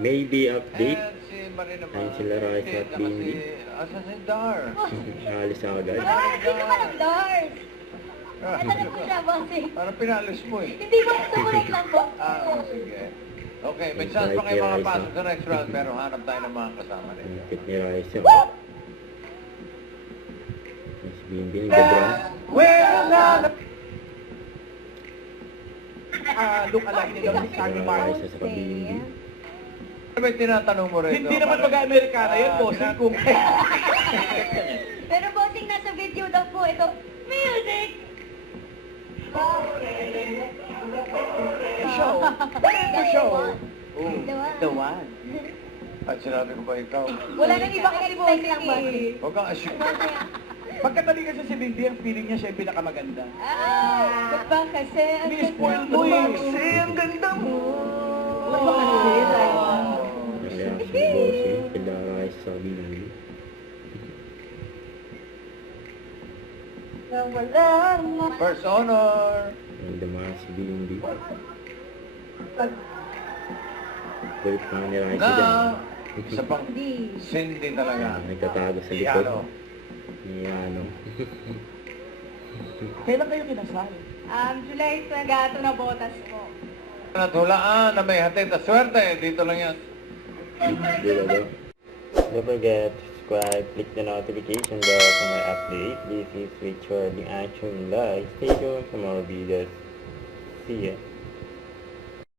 Maybe update. Ayan, si Marie naman. Ayun sila Raisa at Bindi. Asan si Dar? Alis agad. Hindi naman ang Lars. Ah, Natanong ko siya, bossing. Parang pinalis mo eh. Hindi ba sumunod lang po? Sige. Okay, may chance pa kayo makapasok sa next round, pero hanap tayo ng mga kasama rin. Ang cute ni Raisa. Si Bindi nagdadrum. Look alike nila si Sammy Mars. Raisa sa Bindi. Ano ba yung tinatanong mo rin? Hindi naman mag-Amerikana yan, bossing kung... Pero bossing, nasa video daw po ito. Music! Show. Show. The one. one. At sinabi ko ba ikaw? Wala nang ibang expect lang bossing. Huwag kang assume. Pagkatali kasi si Bindi, ang feeling niya siya yung pinakamaganda. Ba't ba kasi? Ni-spoil mo eh. Kasi ang ganda mo. Ba't ba kasi? Reaction ni Bossing. Kila Raisa sa Bindi. First honor. Ang dama si Bindi. Galit pa nga ni Raisa dyan. Na, isa pang Cindy talaga. Nagtatago sa likod. Yano. Ni ano. Kailan kayo kinasal? July 20 na botas po. Natulaan na may hatid na swerte. Dito lang yan. Don't forget to subscribe, click the notification bell for my update. This is Richard, the action live. Stay tuned for more videos. See ya.